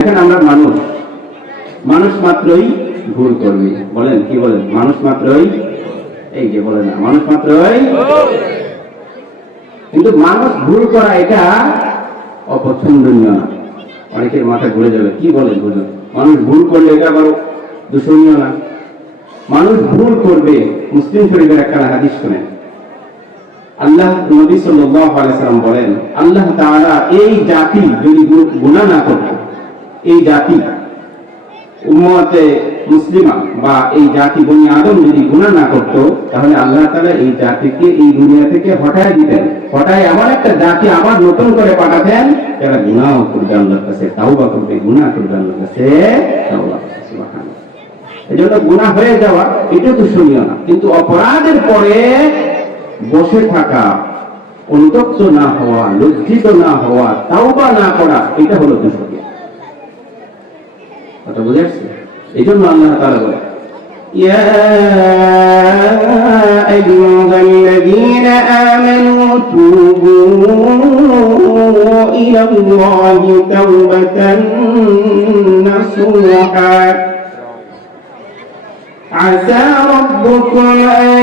এখন আমরা মানুষ মাত্রই ভুল করবে। বলেন কি বলেন? মানুষ মাত্রই, এই যে বলেন না, মানুষ মাত্রই। কিন্তু মানুষ ভুল করা এটা অপছন্দনীয় না। অনেকের মাথা ঘুরে যাবে, কি বলেন বুঝুন, মানুষ ভুল করলে এটা আবার দূষণীয় না। মানুষ ভুল করবে। মুসলিম শরীফের একটা হাদিস শুনেন, আল্লাহ নবী সাল্লাল্লাহু আলাইহি সাল্লাম বলেন, আল্লাহ তাআলা এই জাতি যদি গুনাহ না করত, এই জাতি উম্মতে মুসলিমা বা এই জাতি বনি আদম যদি গুনাহ না করত, তাহলে আল্লাহ তাআলা এই জাতিকে এই দুনিয়া থেকে হটায় দিতেন। হটায় এমন একটা জাতি আবার নতুন করে পাঠাতেন যারা গুনাহ করবে, আল্লাহর কাছে তাওবা করবে, গুনাহ করবে, আল্লাহর কাছে তাওবা। সুবহানাল্লাহ। এজন্য গুনাহ হয়ে যাওয়া এটা তো শুনিও না, কিন্তু অপরাধের পরে বসে থাকা, অনুতপ্ত না হওয়া, লজ্জিত না হওয়া, তাওবা না করা, এটা হলো দুঃখী। কথা বুঝে আসছে? এই জন্য আল্লাহ তাআলা বলে, ইয়া আইয়ুহাল্লাযীনা আমানু তুবু ইলাল্লাহি তাওবাতান নাসুহা عسى ربكم أن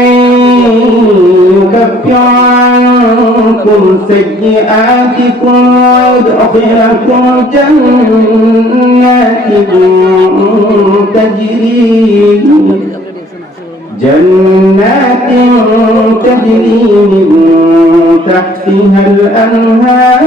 يكفر عنكم سيئاتكم ويدخلكم جنات تجري من تحتها الأنهار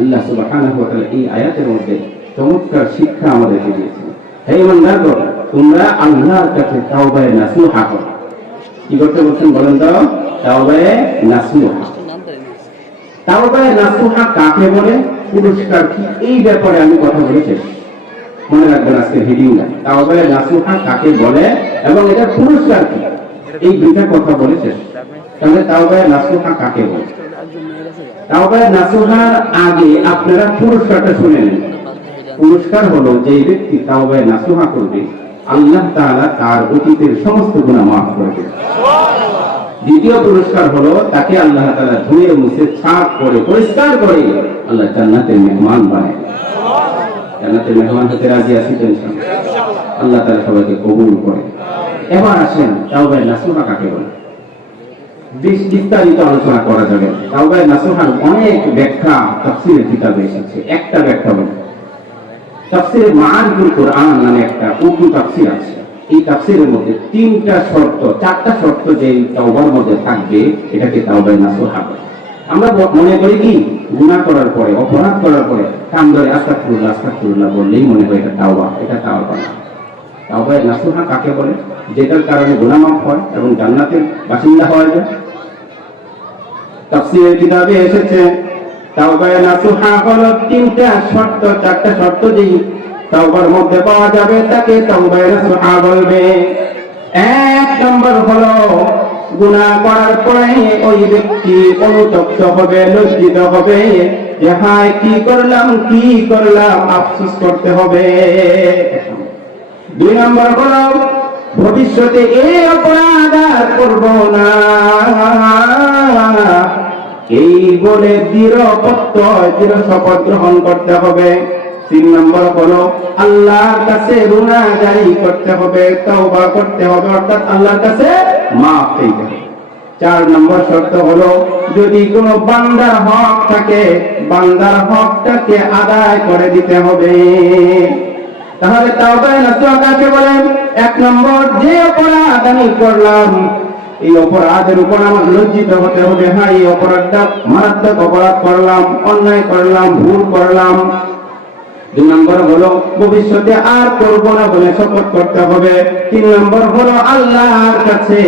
আল্লাহ সুবহানাহু ওয়া তাআলা এই আয়াতের মধ্যে চমৎকার শিক্ষা আমাদেরকে দিয়েছেন। হে ইমানদারগণ, তোমরা আল্লাহর কাছে তাওবায়ে নাসুহা করো। কি করতে বলছেন বলেন তো? তাওবায়ে নাসুহা। তাওবায়ে নাসুহা কাকে বলে, পুরস্কার কি, এই ব্যাপারে আমি কথা বলেছি, মনে রাখবেন আজকে ভিডিওটা। তাওবায়ে নাসুহা কাকে বলে এবং এটা পুরস্কার কি, এই দুইটা কথা বলেছে। তাহলে তাওবায়ে নাসুহা কাকে বলে? তাওবায়ে নাসুহার আগে আপনারা পুরস্কারটা শুনে নেন। পুরস্কার হলো যে ব্যক্তি তাওবায়ে নাসুহা করবে, আল্লাহ তাআলা তার অতীতের সমস্ত গুনাহ মাফ করে দেবেন। দ্বিতীয় পুরস্কার হলো তাকে আল্লাহ তাআলা ধুয়ে মুছে সাফ করে পরিষ্কার করে আল্লাহ জান্নাতের মেহমান বানায়। জান্নাতের মেহমান হতে রাজি আছি তো ইনশাআল্লাহ? আল্লাহ তাআলা সবাইকে কবুল করে। এবার আসেন তাওবায়ে নাসুহা কাকে বলে, বিস্তারিত আলোচনা করা যাবে। তাওবায়ে নাসুহার অনেক ব্যাখ্যা তাফসীরের কিতাবে এসেছে। একটা ব্যাখ্যা হলো তাফসীরে মাআরিফুল কোরআন নামে একটা উর্দু তাফসীর আছে। এই তাফসীরের মধ্যে চারটা শর্ত যে তাওবার মধ্যে থাকবে, এটাকে তাওবায়ে নাসুহা বলে। আমরা মনে করি কি, গুনাহ করার পরে, অপরাধ করার পরে কান ধরে আস্তাগফিরুল্লাহ আস্তাগফিরুল্লাহ বললেই মনে হয় এটা তাওবা। এটা তাওবা না। তাওবায়ে নাসুহা কাকে বলে? যেটার কারণে গুনাহ মাফ হয় এবং জান্নাতের বাসিন্দা হওয়া যায়। তাফসীরের কিতাবে এসেছে তাওবায়ে নাসুহা হলো চারটা শর্ত যেই তাওবার মধ্যে পাওয়া যাবে তাকে তাওবায়ে নাসুহা বলবে। এক নম্বর হলো গুনাহ করার পরে ওই ব্যক্তি অনুতপ্ত হবে, লজ্জিত হবে, যে হায় কি করলাম, আফসোস করতে হবে। দুই নম্বর হলো ভবিষ্যতে এই অপরাধ আর করব না, এই বলে দৃঢ় শপথ গ্রহণ করতে হবে। তিন নম্বর হলো আল্লাহর কাছে গুনাহগারি করতে হবে, তওবা করতে হবে, অর্থাৎ আল্লাহর কাছে মাফ চাইতে হবে। চার নম্বর শর্ত হলো যদি কোনো বান্দার হক থাকে, বান্দার হকটাকে আদায় করে দিতে হবে। তাহলে তাওবায়ে নাসুহা কাকে বলেন? এক নম্বর, যে অপরাধ আমি করলাম, এই অপরাধের উপর আমার লজ্জিত হতে হবে। হ্যাঁ, এই অপরাধটা মারাত্মক অপরাধ করলাম, অন্যায় করলাম, ভুল করলাম। দুই নম্বর হলো ভবিষ্যতে আর করব না বলে শপথ করতে হবে। তিন নম্বর হলো আল্লাহর কাছে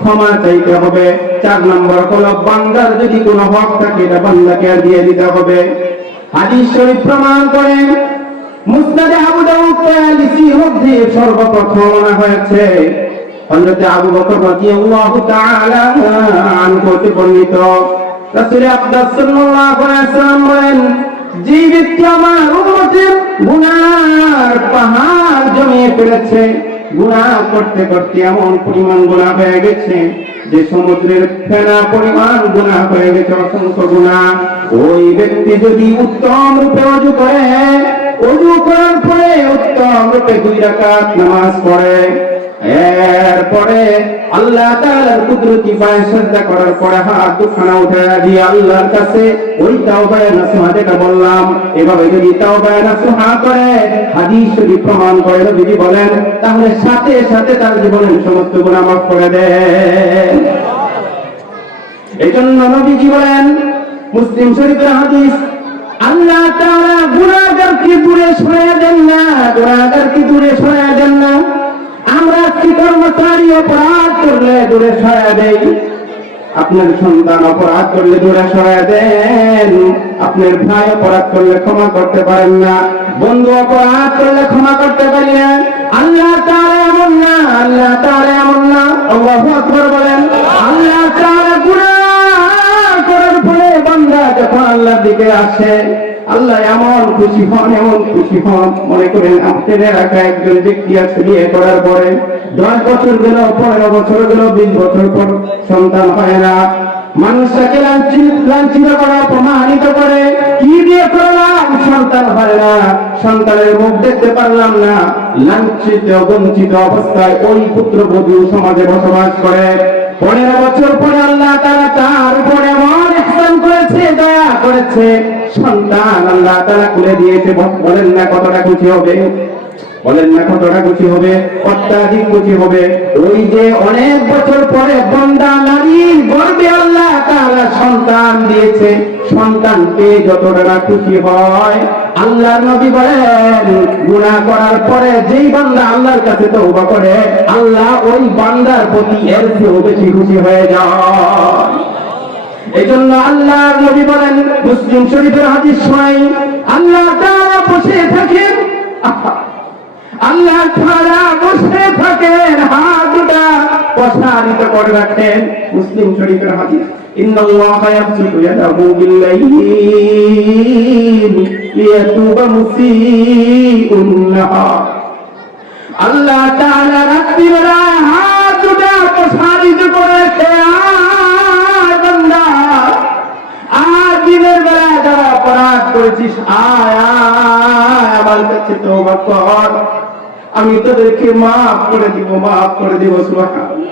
ক্ষমা চাইতে হবে। চার নম্বর হলো বান্দার যদি কোনো হক থাকে এটা বান্দাকে দিয়ে দিতে হবে। হাদিস শরীফ প্রমাণ করেন, মুসনাদে আবু দাউদ তায়ালিসির মধ্যে সর্বপ্রথম আনা হয়েছে হযরত আবু বকর রাদিয়াল্লাহু তাআলা আনহু হতে বর্ণিত, রাসূল আকরাম সাল্লাল্লাহু আলাইহি ওয়াসাল্লাম বলেন, যে ব্যক্তি আমার উম্মতের গুনার পাহাড় জমিয়ে ফেলেছে, গুনাহ করতে করতে এমন পরিমাণ গুনাহ হয়ে গেছে যে সমুদ্রের ফেনা পরিমাণ গুনাহ হয়ে গেছে, অসংখ্য গুনাহ, ওই ব্যক্তি যদি উত্তম রূপে ওযু করে, ওযু করার পরে উত্তম রূপে 2 রাকাত নামাজ পড়ে, এরপরে আল্লাহ তাআলার কুদরতি পায়ে সিজদা করার পরে হাত দুখানা উঠায়া দিয়ে আল্লাহর কাছে ওই তাওবায়ে নাসুহা যেটা বললাম, এভাবে যদি তাওবায়ে নাসুহা করে, হাদিস শরীফ প্রমাণ করে, নবীজি বলেন, তাহলে সাথে সাথে তার জীবনের সমস্ত গুনাহ মাফ করে দেন। এজন্য নবীজি বলেন, মুসলিম শরীফের হাদিস, আল্লাহ তাআলা গুনাহগারকে দূরে সরিয়ে দেন না, গুনাহগারকে দূরে সরিয়ে দেন না। আমরা কি কর্মচারী অপরাধ করলে দূরে সরিয়ে দেই, আপনার সন্তান অপরাধ করলে দূরে সরিয়ে দেন, আপনার ভাই অপরাধ করলে ক্ষমা করতে পারেন না, বন্ধু অপরাধ করলে ক্ষমা করতে পারি না। আল্লাহ তাআলা এমন না, আল্লাহ তাআলা এমন না। আল্লাহু আকবার বলেন। আল্লাহ তাআলা গুনাহ করার পরে বান্দা যখন আল্লাহর দিকে আসে, আল্লাহ এমন খুশি হন, এমন খুশি হন। মনে করেন আপনাদের এলাকায় একজন ব্যক্তি আছে, বিয়ে করার পরে 10 বছর গেল, 15 বছর গেল, 20 বছর পর সন্তান হয় না, মানুষ তাকে লাঞ্ছিত করে, অপমানিত করে, কি দিয়ে করলাম, সন্তান হয় না, সন্তানের মুখ দেখতে পারলাম না, লাঞ্ছিত বঞ্চিত অবস্থায় ওই পুত্রবধূ সমাজে বসবাস করে। 15 বছর পরে আল্লাহ তাআলা তার উপরে এমন ইহসান করেছে, দয়া করেছে, সন্তান আল্লাহ তাআলা খুলে দিয়েছে। বলেন না কতটা খুশি হবে, বলেন না কতটা খুশি হবে, অত্যাধিক খুশি হবে। ওই যে অনেক বছর পরে বান্দা নারীর গর্ভে আল্লাহ তাআলা সন্তান দিয়েছে, সন্তান পেয়ে যতটা না খুশি হয়, আল্লাহর নবী বলেন, গুনাহ করার পরে যেই বান্দা আল্লাহর কাছে তওবা করে, আল্লাহ ওই বান্দার প্রতি এর চেয়েও বেশি খুশি হয়ে যায়। এজন্য আল্লাহর নবী বলেন, মুসলিম শরীফের হাদিস শুনাই, আল্লাহ তাআলা বসে থাকেন, আল্লাহ তাআলা বসে থাকেন, হাত দুটো প্রসারিত করে রাখেন। মুসলিম শরীফের হাদিস, ইন্নাল্লাহা ইয়াবসুতু ইয়াদাহু বিল-লাইলি লিয়াতুবা মুসিউন নাহার। আল্লাহ তাআলা রাত্রিবেলা হাত দুটো প্রসারিত করে রাখে, বান্দা আজ দিনের বেলা যারা অপরাধ করেছিস, আয় আয় আমার কাছে তওবা কর, আমি তোদেরকে মাফ করে দিব, মাফ করে দিব। সুবহানাল্লাহ।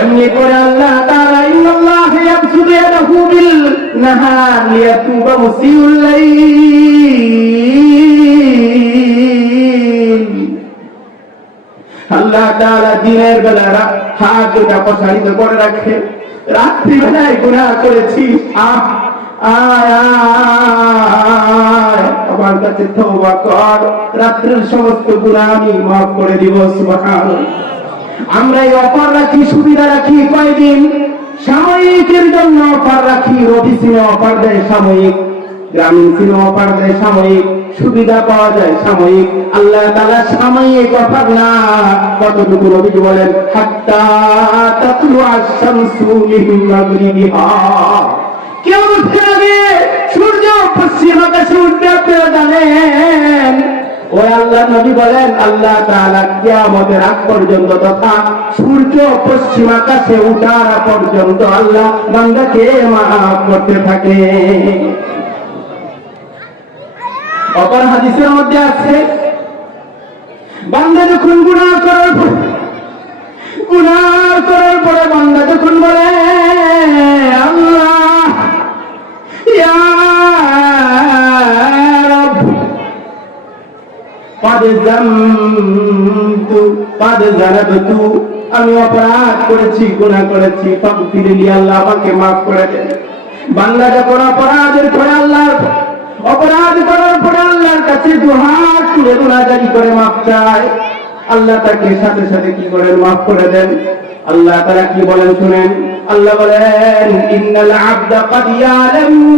এমনি করে আল্লাহ তাআলা, ইন্নাল্লাহা ইয়াবসুতু ইয়াদাহু বিল-নাহার লিয়াতুবা মুসিউল লাইল। আল্লাহ তাআলা দিনের বেলা হাত দুটো প্রসারিত করে রাখে, রাত্রি বেলায় গুনাহ করেছিস, আয় আয় আমার কাছে তওবা কর, রাত্রের সমস্ত গুনাহ আমি মাফ করে দিব। সুবহানাল্লাহ। আমরা এই অফার রাখি, সুবিধা রাখি কয়দিন, সাময়িকের জন্য অফার রাখি। রবি সিনেমা অফার দেয় সাময়িক, গ্রামীণ সিনেমা অফার দেয় সাময়িক, সুবিধা পাওয়া যায় সাময়িক। আল্লাহ তাআলা সাময়িক অফার না, কতটুকু নবী বলেন, হাত্তা তাতলু আশ-শামসু মিন মাগরিবিহা, কিয়ামতের আগে সূর্য পশ্চিম আকাশে উঠবে, আপনারা জানেন। ওই আল্লাহ নবী বলেন, আল্লাহ তাআলা কিয়ামতের আগ পর্যন্ত তথা সূর্য পশ্চিম আকাশে ওঠার পর্যন্ত আল্লাহ বান্দাকে মাফ করতে থাকে। অপর হাদিসের মধ্যে আছে, বান্দা যখন গুনাহ করার পরে বান্দা যখন বলে, আল্লাহ ইয়া রব قد ذنبت, আমি অপরাধ করেছি, গুনাহ করেছি, ফাগফিরলি, আল্লাহ আমাকে মাফ করে দেন। বান্দা যখন অপরাধের পরে অপরাধ করার পরে আল্লাহর কাছে দুহাত তুলে গুনাহগারি করে মাফ চায়, আল্লাহ তাকে সাথে সাথে কি করেন, মাফ করে দেন। আল্লাহ তাআলা কি বলেন শুনেন, আল্লাহ বলেন, ইন্নাল আবদা ক্বাদ ইয়ালামু,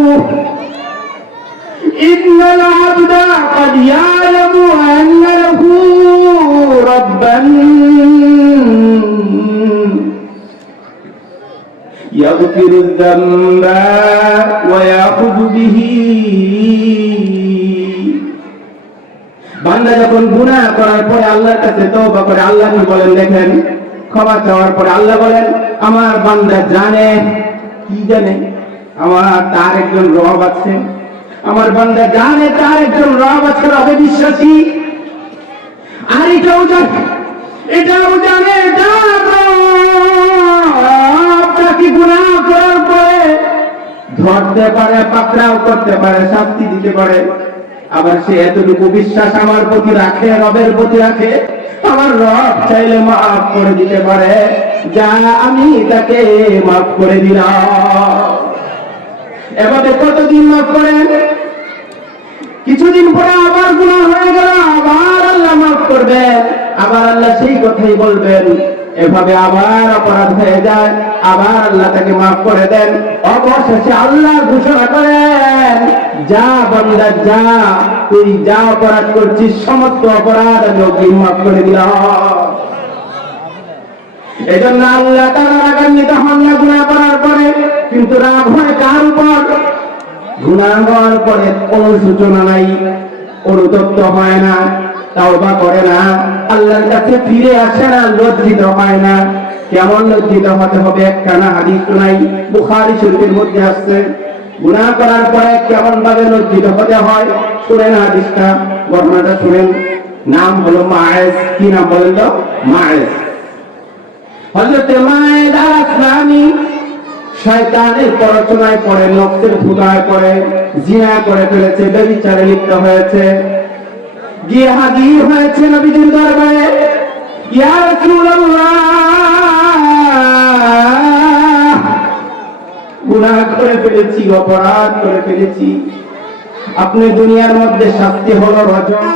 ইন্নাল আবদা ক্বাদ ইয়ালামু আন্না লাহু রাব্বান ইয়াগফিরু যামবা ওয়া ইয়াখুযু বিহি। বান্দা যখন গুনাহ করার পরে আল্লাহর কাছে তওবা করে, আল্লাহ কি বলেন দেখেন, ক্ষমা চাওয়ার পরে আল্লাহ বলেন, আমার বান্দা জানে, কি জানে? তার একজন রব আছে। আমার বান্দা জানে তার একজন রব আছে, রবে বিশ্বাসী। আর এটাও জানে আপনাকে গুনাহ করার পরে ধরতে পারে, পাকড়াও করতে পারে, শাস্তি দিতে পারে। আবার সে এতটুকু বিশ্বাস আমার প্রতি রাখে, রবের প্রতি রাখে, আমার রব চাইলে মাফ করে দিতে পারে, যা আমি তাকে মাফ করে দিলাম। এভাবে কতদিন মাফ করেন? কিছুদিন পরে আবার গুনাহ হয়ে গেল, আবার আল্লাহ মাফ করবেন, আবার আল্লাহ সেই কথাই বলবেন। এভাবে আবার অপরাধ হয়ে যায়, আবার আল্লাহ তাকে মাফ করে দেন। অবশেষে আল্লাহ ঘোষণা করেন, যা বান্দা যা, তুই যা অপরাধ করছিস সমস্ত অপরাধ আমি মাফ করে দিলাম। এই জন্য আল্লাহ তাআলা রাগান্বিত হন না গুনাহ করার পরে, কিন্তু রাগ হয় কার উপর? গুনাহ হওয়ার পরে কোনো সূচনা নাই, অনুতপ্ত হয় না, তাওবা করে না, আল্লাহর কাছে ফিরে আসে না, লজ্জিত হয় না। কেমন লজ্জিত হতে হবে? একখানা হাদিস শোনাই, বুখারী শরীফের মধ্যে আসছে, গুনাহ করার পরে কেমন ভাবে লজ্জিত হতে হয়। শুনেন হাদিসটা, ঘটনাটা শুনেন। নাম হলো মায়েজ। কি নাম বলেন তো? মায়েজ। হযরত মায়েজ আল-আসলামি শয়তানের প্ররোচনায় পড়ে, নফসের ধোঁকায় পড়ে, জিনা করে ফেলেছে, ব্যভিচারে লিপ্ত হয়েছে, গিয়ে হাজির হয়েছে নবীজির দরবারে। ইয়া রাসূলুল্লাহ, গুনাহ করে ফেলেছি, অপরাধ করে ফেলেছি, আপনি দুনিয়ার মধ্যে শাস্তি হলো রজম,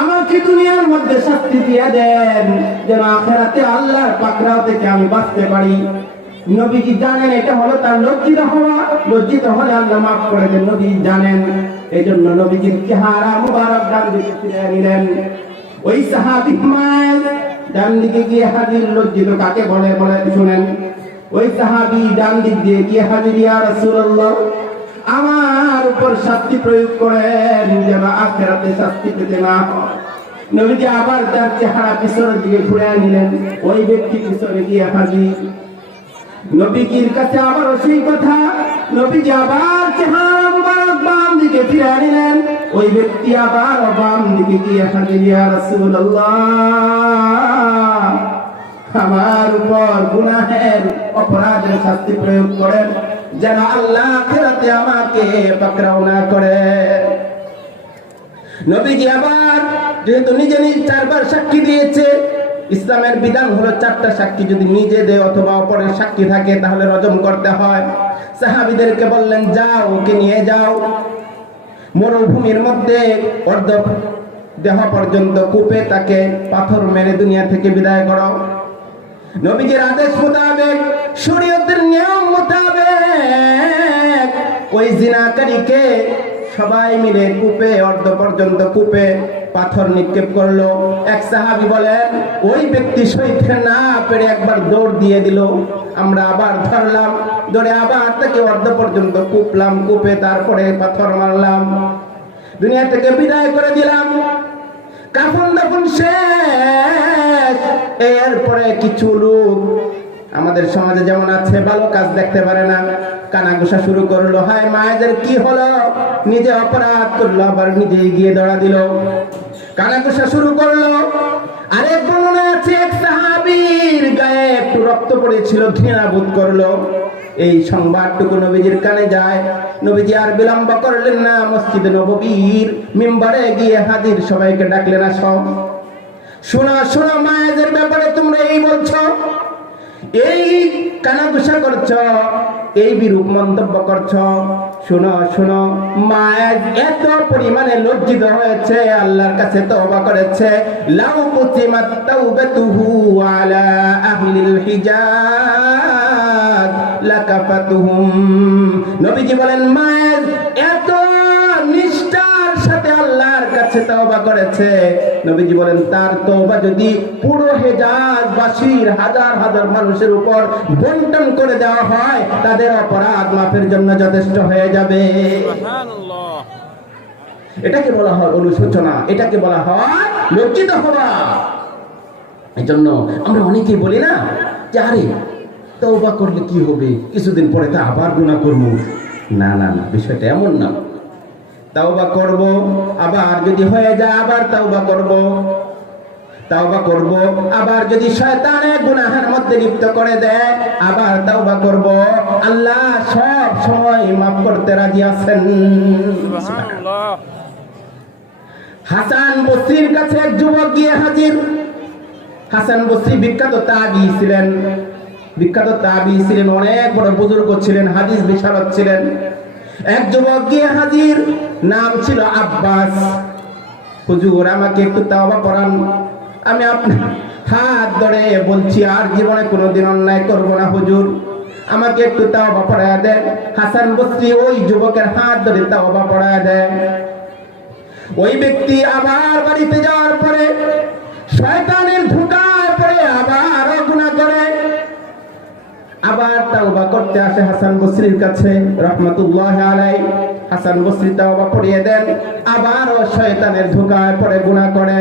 আমাকে দুনিয়ার মধ্যে শাস্তি দিয়ে দেন, যেন আখিরাতে আল্লাহর পাকড়াও থেকে আমি বাঁচতে পারি। নবীজি জানেন এটা হলো তার লজ্জিত হওয়া, লজ্জিত হলে আল্লাহ মাফ করে দেন, নবী জানেন। এই জন্য নবীজির চেহারা মুবারক ডান দিকে ফিরিয়ে নিলেন। ওই সাহাবী মায়ের ডান দিকে গিয়ে হাজির। লজ্জিত কাকে বলে শুনেন। ওই সাহাবী ডান দিক দিয়ে গিয়ে হাজির, ইয়া রাসূলুল্লাহ, আমার উপর শাস্তি প্রয়োগ করেন, যেন আখিরাতে শাস্তি পেতে না হয়। নবীজি আবার তার চেহারা পিছনের দিকে ঘুরে নিলেন। ওই ব্যক্তি পিছনে গিয়ে হাজির। নবীজির কাছে আবার সেই কথা, নবীজি আবার চেহারা মুবারক বাম দিকে ফিরে নিলেন। ওই ব্যক্তি আবার বাম দিকে গিয়ে হাজির, ইয়া রাসূলুল্লাহ, আমার উপর গুনাহের অপরাধের শাস্তি প্রয়োগ করেন, যেন আল্লাহ আখিরাতে আমাকে পাকড়াও না করে। নবীজি আবার, যেহেতু নিজে চারবার সাক্ষী দিয়েছে, ইসলামের বিধান হলো চারটা সাক্ষী যদি নিজে দেয় অথবা অপরের সাক্ষী থাকে তাহলে রজম করতে হয়। সাহাবীদেরকে বললেন, যাও ওকে নিয়ে যাও, মরুভূমির মধ্যে অর্ধ দেহ পর্যন্ত কূপে তাকে পাথর মেরে দুনিয়া থেকে বিদায় করো। নবীজির আদেশ মোতাবেক, শরীয়তের নিয়ম মোতাবেক ওই জিনাকারীকে সবাই মিলে কূপে, অর্ধ পর্যন্ত কূপে পাথর নিক্ষেপ করলো। এক সাহাবী বলেন, ওই ব্যক্তি সইতে না পেরে একবার দৌড় দিয়ে দিল। আমরা আবার ধরলাম, ধরে আবার তাকে অর্ধ পর্যন্ত কূপলাম, কূপে তারপরে পাথর মারলাম, দুনিয়া থেকে বিদায় করে দিলাম। কাফন দাফন শেষ। এরপরে কিছু লোক আমাদের সমাজে যেমন আছে, ভালো কাজ দেখতে পারে না, কানাঘুষা শুরু করলো। হায় মায়েদের কি হলো, নিজে অপরাধ করলো, আবার নিজে গিয়ে ধরা দিল, কানাঘুষা শুরু করলো। আরেক বর্ণনা আছে, এক সাহাবীর গায়ে একটু রক্ত পড়েছিল, ঘৃণা বোধ করলো। এই সংবাদটুকু নবীজির কানে যায়। নবীজি আর বিলম্ব করলেন না, মসজিদে নববীর মিম্বারে গিয়ে হাজির, সবাইকে ডাকলেন, আসো, শোনো শোনো, মায়েদের ব্যাপারে তোমরা এই বলছো, এই কানাঘুষা করছো, এই বিরূপ মন্তব্য করছো। শোনো শোনো, মায়ের এত পরিমাণে লজ্জিত হয়েছে, আল্লাহর কাছে তওবা করেছে। লাউ কুতিমাত তাওবাতুহু আলা আহলিল হিজাজ লাকাফাতুহুম। নবীজি বলেন, মায়ের এত নিষ্ঠার সাথে আল্লাহর কাছে তওবা করেছে, নবীজি বলেন তার তওবা যদি পুরো হেজাজবাসীর হাজার হাজার মানুষের উপর বন্টন করে দেওয়া হয়, তাদের অপরাধ মাফের জন্য যথেষ্ট হয়ে যাবে। সুবহানাল্লাহ। এটাকে বলা হয় অনুশোচনা, এটাকে বলা হয় লজ্জিত হওয়া। এই জন্য আমরা অনেকেই বলি না যে আরে তওবা করলে কি হবে, কিছুদিন পরে তো আবার গুনাহ করব। না না না, বিষয়টা এমন না। তওবা করব, আবার যদি হয়ে যায় আবার তওবা করব, তওবা করব, আবার যদি শয়তানে গুনাহের মধ্যে লিপ্ত করে দেয় আবার তওবা করব। আল্লাহ সব সময় মাফ করতে রাজি আছেন। সুবহানাল্লাহ। হাসান বসরির কাছে এক যুবক গিয়ে হাজির। হাসান বসরি বিখ্যাত তাবী ছিলেন, বিখ্যাত তাবী ছিলেন, অনেক বড় বুজুর্গ ছিলেন, হাদিস বিশারদ ছিলেন। এক যুবক গিয়ে হাজির, নাম ছিল আব্বাস। হুজুর আমাকে একটু তওবা করান, আমি আপনার হাত ধরে বলছি আর জীবনে কোনোদিন অন্যায় করব না হুজুর, আমাকে একটু তওবা পড়ায়া দেন। হাসান বসরি ওই যুবকের হাত ধরে তওবা পড়ায়া দেন। ওই ব্যক্তি আবার বাড়িতে যাওয়ার পরে শয়তানের ধোঁকায় পড়ে আবার গুনাহ করে, আবার তওবা করতে আসে হাসান বসরির কাছে রাহমাতুল্লাহি আলাইহি। হাসান বসরি তওবা পড়িয়ে দেন, আবারও শয়তানের ধোঁকায় পড়ে গুনাহ করে।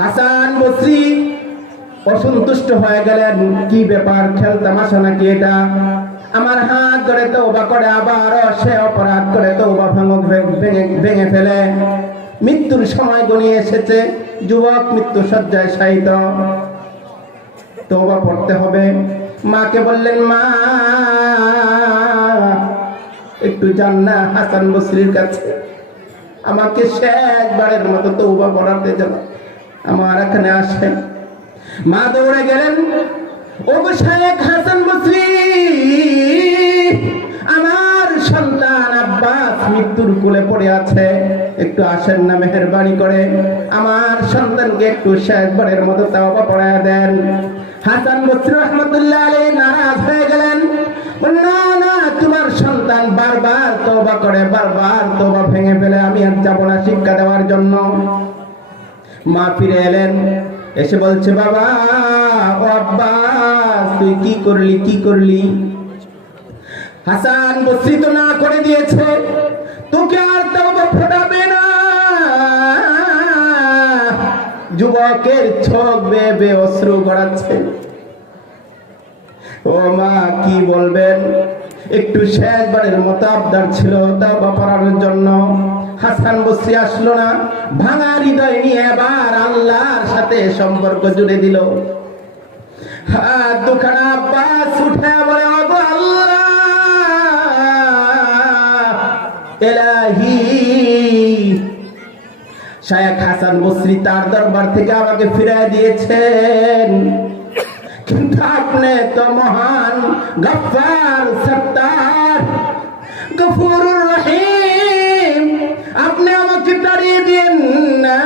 হাসান বসরি অসন্তুষ্ট হয়ে গেলেন, কি ব্যাপার, খেলতামাশা নাকি এটা? আমার হাত ধরে তওবা করে আবারও সে অপরাধ করে তওবা ভেঙে ফেলে। মৃত্যুর সময় গনিয়ে এসেছে, যুবক মৃত্যু শয্যায় শায়িত, তওবা পড়তে হবে। মাকে বললেন, মা একটু যান না হাসান বসরির কাছে, আমাকে শেষবারের মতো তওবা পড়াতে যান, আমার এখানে আসেন। মা দৌড়ে গেলেন, ওগো শায়েখ হাসান বসরি, আমার সন্তান আব্বাস মৃত্যুর কোলে পড়ে আছে, একটু আসেন না মেহেরবানি করে, আমার সন্তানকে একটু শেষবারের মতো তওবা পড়ায়া দেন। হাসান বসরি রাহমাতুল্লাহ আলাইহি নারাজ হয়ে গেলেন, না না, তোমার সন্তান বারবার তওবা করে, বারবার তওবা ভেঙে ফেলে, আমি আর যাব না শিক্ষা দেওয়ার জন্য। মা ফিরে এলেন, এসে বলছে, বাবা ও আব্বাস তুই কি করলি, কি করলি? হাসান বসরি তো না করে দিয়েছে, তোকে আর তওবা ফোটাবে না। যুবকের চোখ বেয়ে বেয়ে অশ্রু গড়াচ্ছে। ও মা কি বলবেন, একটু শেষবারের মতো আবদার ছিল তওবা পড়ানোর জন্য। হাসান বসরি আসলো না, ভাঙা হৃদয় নিয়ে এবার আল্লাহর সাথে সম্পর্ক জুড়ে দিল। হাত দুখানা আব্বাস উঠে বলে, ওগো আল্লাহ ইলাহি, শায়েখ হাসান বসরি তার দরবার থেকে আমাকে ফিরিয়ে দিয়েছেন, কিন্তু আপনি তো মহান গফফার, সত্তার, গফুরুর রহিম, আপনি আমাকে তাড়িয়ে দিন না,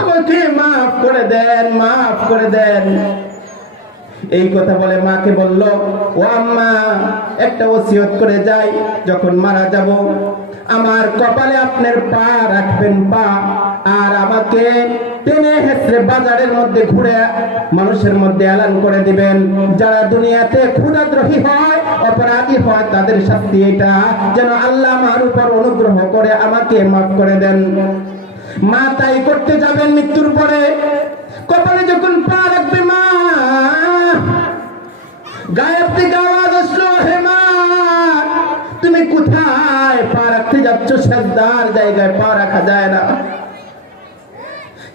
আমাকে মাফ করে দেন, মাফ করে দেন। এই কথা বলে মাকে বলল, ও আম্মা একটা ওসিয়ত করে যাই, যখন মারা যাব আমার কপালে আপনার পা রাখবেন, পা, আর আমাকে টেনে হেসড়ে বাজারের মধ্যে ঘুরে মানুষের মধ্যে এলান করে দিবেন, যারা দুনিয়াতে ক্ষুধাদ্রোহী হয়, অপরাধী হয়, তাদের শাস্তি এটা, যেন আল্লাহ আমার উপর অনুগ্রহ করে আমাকে মাফ করে দেন। মা তাই করতে যাবেন মৃত্যুর পরে। কপালে যখন পা রাখবে মা, গায়েব থেকে আওয়াজ আসলো, হে মা তুমি কোথায় পা রাখতে যাচ্ছ? সেজদার জায়গায় পা রাখা যায় না,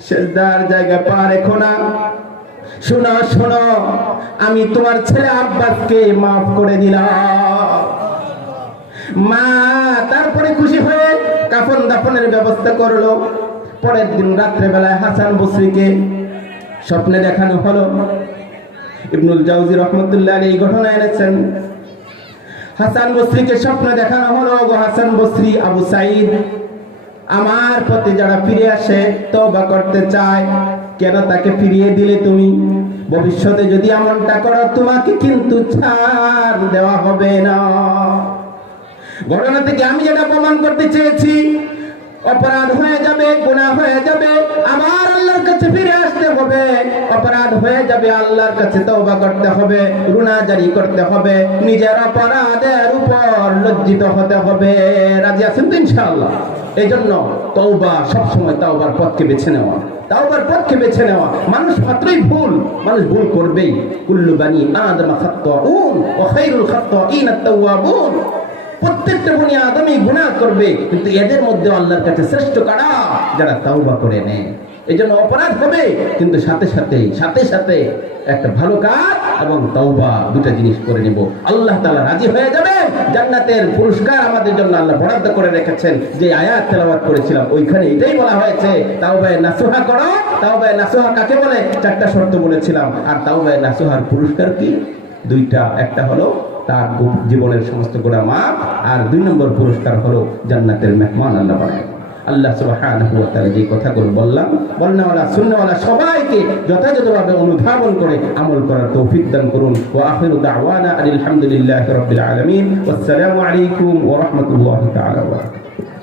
সেজদার জায়গায় পা রেখো না। শোনো শোনো, আমি তোমার ছেলে আব্বাসকে মাফ করে দিলাম। মা তারপরে খুশি হয়ে কাফন দাফনের ব্যবস্থা করলো। পরের দিন রাত্রে বেলায় হাসান বসরিকে স্বপ্নে দেখানো হলো। ইবনুল জাওজি রাহমাতুল্লাহ আলাইহি এই ঘটনা এনেছেন। হাসান বসরিকে স্বপ্নে দেখানো হলো, গো হাসান বসরি, আবু সাঈদ, আমার পথে যারা ফিরে আসে তওবা করতে চায়, কেন তাকে ফিরিয়ে দিলে তুমি? ভবিষ্যতে যদি এমনটা করো তোমাকে কিন্তু ছাড় দেওয়া হবে না। ঘটনা থেকে আমি যেটা প্রমাণ করতে চেয়েছি, অপরাধ হয়ে যাবে, গুনাহ হয়ে যাবে, আবার আল্লাহর কাছে ফিরে আসতে হবে। অপরাধ হয়ে যাবে, আল্লাহর কাছে তওবা করতে হবে, রুনাজারি করতে হবে, নিজের অপরাধের উপর লজ্জিত হতে হবে। রাজি আছেন তো ইনশাআল্লাহ? এই জন্য তওবা সবসময় তাওবার পথকে বেছে নেওয়া, তাওবার পথকে বেছে নেওয়া। মানুষ মাত্রই ভুল, মানুষ ভুল করবেই। কুল্লু বানি আদম খাত্তাউন ওয়া খায়রুল খাত্তাইন আত-তাওয়াবুন। প্রত্যেকটা বনি আদমই গুনাহ করবে, কিন্তু এদের মধ্যে আল্লাহর কাছে শ্রেষ্ঠ কারা? যারা তাওবা করে নেয়। এই জন্য অপরাধ হবে, কিন্তু সাথে সাথে একটা ভালো কাজ এবং তাওবা, দুটা জিনিস করে নিব, আল্লাহ তাআলা রাজি হয়ে যাবেন। জান্নাতের পুরস্কার আমাদের জন্য আল্লাহ বরাদ্দ করে রেখেছেন। যে আয়াত তেলাওয়াত করেছিলাম ওইখানে এটাই বলা হয়েছে, তাওবায়ে নাসুহা করো। তাওবায়ে নাসুহা কাকে বলে? 4টা শর্ত বলেছিলাম। আর তাওবায়ে নাসুহার পুরস্কার কি? 2টা। একটা হলো তার জীবনের সমস্ত গুনাহ মাফ, আর 2 নম্বর পুরস্কার হলো জান্নাতের মেহমান আল্লাহ বানায়। আল্লাহ সুবহানাহু ওয়া তাআলা যে কথাগুলো বললাম, বলনেওয়ালা সুন্নাওয়ালা সবাইকে যথাযথভাবে অনুধাবন করে আমল করার তৌফিক দান করুন। ওয়া আখিরু দাওয়ানা আলহামদুলিল্লাহি রাব্বিল আলামিন। ওয়াসসালামু আলাইকুম ওয়া রাহমাতুল্লাহি তাআলা ওয়া বারাকাতুহু।